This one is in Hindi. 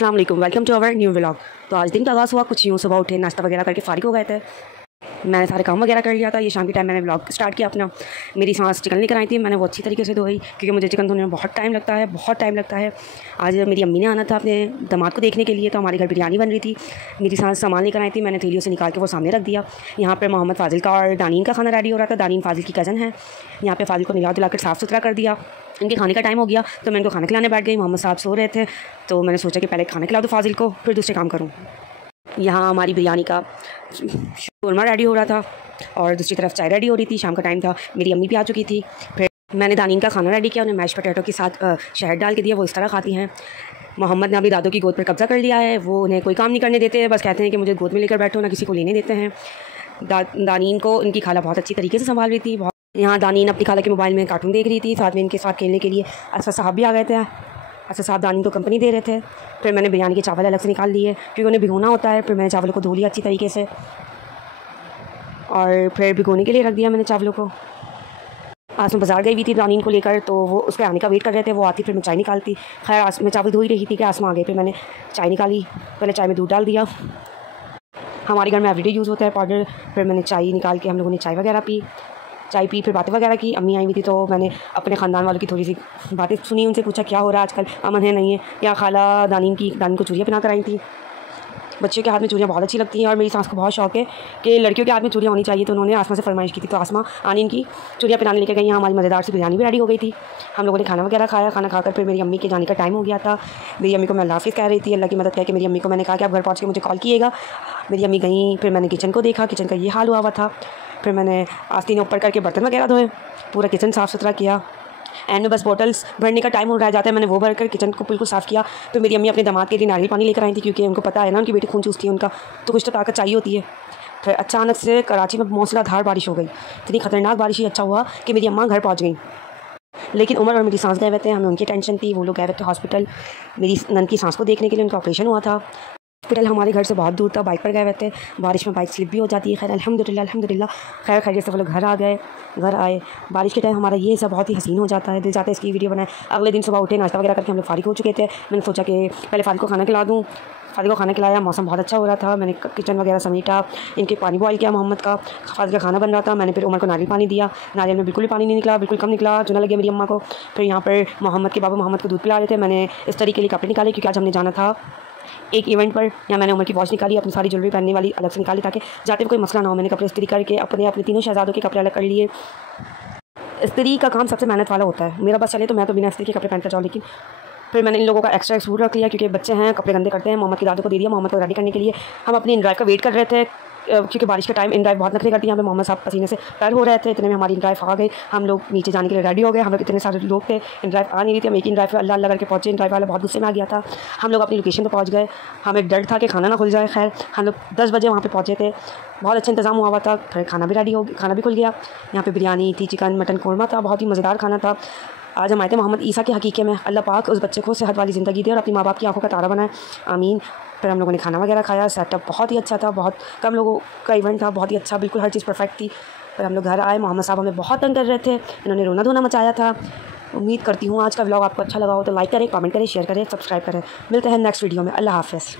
अस्सलाम वालेकुम, welcome to our new vlog. तो आज दिन का आगाज़ हुआ कुछ यूँ, सुबह उठे, नाश्ता वगैरह करके फ़ारिग हो गए थे। मैंने सारे काम वगैरह कर लिया था। ये शाम के टाइम मैंने व्लॉग स्टार्ट किया अपना। मेरी सांस चिकन लेकर आई थी, मैंने वो अच्छी तरीके से धोई क्योंकि मुझे चिकन धोने में बहुत टाइम लगता है, बहुत टाइम लगता है। आज मेरी अम्मी ने आना था अपने दामाद को देखने के लिए, तो हमारे घर बिरयानी बन रही थी। मेरी सांस सामान लेकर आई थी, मैंने थैलियों से निकाल के वो सामने रख दिया। यहाँ पर मोहम्मद फ़ाजिल का और दानीन का खाना रेडी हो रहा था। दानीन फ़ाजिल की कज़न है। यहाँ पर फ़ाजिल को निगाह दिलाकर साफ़ सुथरा कर दिया। इनके खाने का टाइम हो गया तो मैं इनको खाना खिलाने बैठ गई। मोहम्मद साहब सो रहे थे तो मैंने सोचा कि पहले खाना खिला दो फ़ाजिल को, फिर दूसरे काम करूँ। यहाँ हमारी बिरयानी का शोरमा रेडी हो रहा था और दूसरी तरफ चाय रेडी हो रही थी। शाम का टाइम था, मेरी अम्मी भी आ चुकी थी। फिर मैंने दानीन का खाना रेडी किया, उन्हें मैश पोटैटो के साथ शहद डाल के दिया, वो इस तरह खाती हैं। मोहम्मद ने अभी दादों की गोद पर कब्ज़ा कर लिया है। वो उन्हें कोई काम नहीं करने देते, बस कहते हैं कि मुझे गोद में लेकर बैठो, ना किसी को लेने देते हैं। दानीन को इनकी खाला बहुत अच्छी तरीके से संभाल रही थी। यहाँ दानीन अपनी खाला के मोबाइल में कार्टून देख रही थी, साथ में इनके साथ खेलने के लिए असद साहब भी आ गए थे। असद साहब दानीन को कंपनी दे रहे थे। फिर मैंने बिरयानी के चावल अलग से निकाल लिए क्योंकि उन्हें भिगोना होता है। फिर मैंने चावलों को धो लिया अच्छी तरीके से और फिर भिगोने के लिए रख दिया मैंने चावलों को। आज मैं बाज़ार गई हुई थी दानीन को लेकर, तो वो उसके आने का वेट कर रहे थे। वो आती फिर मैं चाय निकालती। खैर आज मैं चावल धो ही रही थी कि आसमां आ गए। फिर मैंने चाय निकाली, पहले चाय में दूध डाल दिया। हमारे घर में एवरीडे यूज़ होता है पाउडर। फिर मैंने चाय निकाल के हम लोगों ने चाय वगैरह पी, फिर बातें वगैरह की। अम्मी आई हुई थी तो मैंने अपने ख़ानदान वालों की थोड़ी सी बातें सुनी, उनसे पूछा क्या हो रहा है आजकल, अमन है नहीं है। या खाला दानीन को चूड़ियाँ पहना कर आई थी। बच्चों के हाथ में चूड़ियाँ बहुत अच्छी लगती हैं और मेरी सास को बहुत शौक है कि लड़कियों के हाथ में चूड़ियाँ होनी चाहिए, तो उन्होंने आसमा से फरमाइश की थी। तो आसमा आनीन की चूड़ियाँ पहनाने लेकर गई। यहाँ हमारी मज़ेदार सी बिरयानी भी रेडी हो गई थी। हम लोगों ने खाना वगैरह खाया। खाना खाकर फिर मेरी अम्मी के जाने का टाइम हो गया था। मेरी अम्मी को मैं अल्लाह हाफ़िज़ कह रही थी, अल्लाह की मदद करके मेरी अम्मी को मैंने कहा कि आप घर पहुँच के मुझे कॉल कीजिएगा। मेरी अम्मी गई। फिर मैंने किचन को देखा, किचन का ये हाल हुआ था। फिर मैंने आस्तीन ऊपर करके बर्तन वगैरह धोए, पूरा किचन साफ़ सुथरा किया। एंड में बस बॉटल्स भरने का टाइम हो रह जाता है, मैंने वो भर कर किचन को बिल्कुल साफ़ किया। तो मेरी अम्मी अपने दामाद के लिए नारियल पानी लेकर आई थी क्योंकि उनको पता है ना उनकी बेटी खून चूसती है उनका, तो कुछ तो ताकत चाहिए होती है। फिर अचानक से कराची में मूसलाधार बारिश हो गई। इतनी ख़तरनाक बारिश ही अच्छा हुआ कि मेरी अम्मा घर पहुँच गई। लेकिन उमर और मेरी सांस गए हुए थे, हमें उनकी टेंशन थी। वो लोग गए हुए थे हॉस्पिटल मेरी नन की सांस को देखने के लिए, उनका ऑपरेशन हुआ था। हॉस्पिटल हमारे घर से बहुत दूर था, बाइक पर गए हुए थे। बारिश में बाइक स्लिप भी हो जाती है। खैर अल्हम्दुलिल्लाह खैर खैरियत से वो लोग घर आ गए। घर आए, बारिश के टाइम हमारा ये सब बहुत ही हसीन हो जाता है, दिल चाहता है इसकी वीडियो बनाए। अगले दिन सुबह उठे, नाश्ता वगैरह करके हम लोग फ़ारिग हो चुके थे। मैंने सोचा कि पहले फ़ारिग को खाना खिला दूँ। फ़ारिग को खाना खिलाया, मौसम बहुत अच्छा हो रहा था। मैंने किचन वगैरह समेटा, इनके पानी बॉयल किया। मोहम्मद का फ़ारिग का खाना बन रहा था। मैंने फिर उमर को नारियल पानी दिया। नारियल में बिल्कुल भी पानी नहीं निकला, बिल्कुल कम निकला, चुना लगे मेरी अम्मा को। फिर यहाँ पर मोहम्मद के बाबा मोहम्मद को दूध पिला रहे थे। मैंने इस तरीके के लिए कपड़े निकाले क्योंकि आज हमने जाना था एक इवेंट पर। या मैंने उमर की वॉच निकाली, अपनी सारी ज्वेलरी पहनने वाली अलग से निकाली ताकि जाते हुए कोई मसला ना हो। मैंने कपड़े इस्त्री करके अपने तीनों शहजादों के कपड़े अलग कर लिए। इस्त्री का काम सबसे मेहनत वाला होता है। मेरा बस चले तो मैं तो बिना इस्त्री के कपड़े पहनता जाऊँ, लेकिन फिर मैंने इन लोगों का एक्स्ट्रा सूट रख लिया क्योंकि बच्चे हैं, कपड़े गंदे करते हैं। मोहम्मद की दादों को दे दिया, मोहम्मद को रेडी करने के लिए। हम अपनी इन ड्राइव का वेट कर रहे थे क्योंकि बारिश के टाइम इन ड्राइव बहुत नखरे करती है। यहाँ पे मोहम्मद साहब पसीने से पैर हो रहे थे, इतने में हमारी इन ड्राइव आ गई। हम लोग नीचे जाने के लिए रेडी हो गए। हम लोग इतने सारे लोग थे, इन ड्राइव आ नहीं रही थी। हम एक इन ड्राइव पर अल्लाह अल्लाह करके पहुँचे। इन ड्राइव वाला बहुत गुस्से में आ गया था। हम लोग अपनी लोकेशन पर पहुँच गए। हमें डर था कि खाना ना खुल जाए। खैर हम लोग 10 बजे वहाँ पर पहुँचे थे। बहुत अच्छा इंतज़ाम हुआ था। फिर खाना भी रेडी हो गया, खाना भी खुल गया। यहाँ पर बिरयानी थी, चिकन मटन कौरमा था, बहुत ही मज़ेदार खाना था। आज हम आए थे मोहम्मद ईसा के हकीके में। अल्लाह पाक उस बच्चे को सेहत वाली ज़िंदगी दे और अपनी माँ बाप की आंखों का तारा बनाए, आमीन। फिर हम लोगों ने खाना वगैरह खाया। सेटअप बहुत ही अच्छा था, बहुत कम लोगों का इवेंट था, बहुत ही अच्छा, बिल्कुल हर चीज़ परफेक्ट थी। फिर हम लोग घर आए। मोहम्मद साहब हमें बहुत तंग कर रहे थे, इन्होंने रोना धोना मचाया था। उम्मीद करती हूँ आज का व्लॉग आपको अच्छा लगा हो तो लाइक करें, कमेंट करें, शेयर करें, सब्सक्राइब करें। मिलते हैं नेक्स्ट वीडियो में। अल्लाह हाफ़िज़।